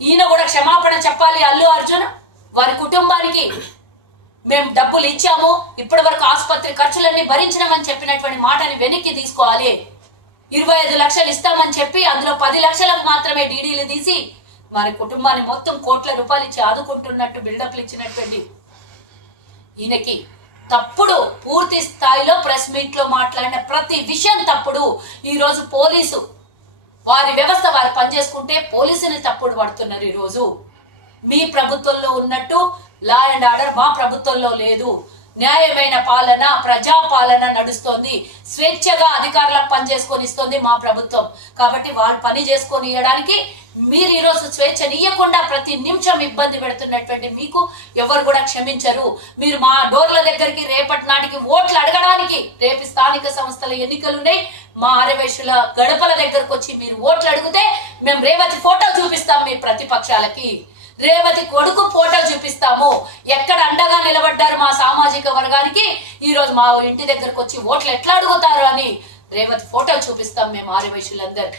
ఈయన కూడా క్షమాపణ చెప్పాలి అల్లు అర్జున్. వారి కుటుంబానికి మేము డబ్బులు ఇచ్చాము. ఇప్పటి వరకు ఆసుపత్రి ఖర్చులన్నీ భరించినామని చెప్పినటువంటి మాటని వెనక్కి తీసుకోవాలి. ఇరవై ఐదు లక్షలు ఇస్తామని చెప్పి అందులో పది లక్షలకు మాత్రమే డీడీలు తీసి వారి కుటుంబాన్ని మొత్తం కోట్ల రూపాయలు ఇచ్చి ఆదుకుంటున్నట్టు బిల్డప్లు ఇచ్చినటువంటి ఈయనకి తప్పుడు పూర్తి స్థాయిలో ప్రెస్ మీట్లో మాట్లాడిన ప్రతి విషయం తప్పుడు. ఈరోజు పోలీసు వారి వ్యవస్థ వారు పనిచేసుకుంటే పోలీసుని తప్పుడు పడుతున్నారు ఈరోజు మీ ప్రభుత్వంలో ఉన్నట్టు లా అండ్ ఆర్డర్ మా ప్రభుత్వంలో లేదు. న్యాయమైన పాలన ప్రజా పాలన నడుస్తోంది. స్వేచ్ఛగా అధికారులకు పని చేసుకొని ఇస్తుంది మా ప్రభుత్వం. కాబట్టి వాళ్ళు పని చేసుకొని ఇవ్వడానికి మీరు ఈరోజు స్వేచ్ఛనియ్యకుండా ప్రతి నిమిషం ఇబ్బంది పెడుతున్నటువంటి మీకు ఎవరు కూడా క్షమించరు. మీరు మా డోర్ల దగ్గరికి రేపటి నాటికి ఓట్లు అడగడానికి రేపు స్థానిక సంస్థల ఎన్నికలు ఉన్నాయి. మా ఆరవేశుల గడపల దగ్గరకు వచ్చి మీరు ఓట్లు అడిగితే మేము రేవతి ఫోటో చూపిస్తాం మీ ప్రతిపక్షాలకి. రేవతి కొడుకు ఫోటో చూపిస్తాము. ఎక్కడ అండగా నిలబడ్డారు మా సామాజిక వర్గానికి? ఈ రోజు మా ఇంటి దగ్గరకు వచ్చి ఓట్లు ఎట్లా అడుగుతారు అని రేవతి ఫోటో చూపిస్తాం మేము ఆర్యవైశ్యులందరూ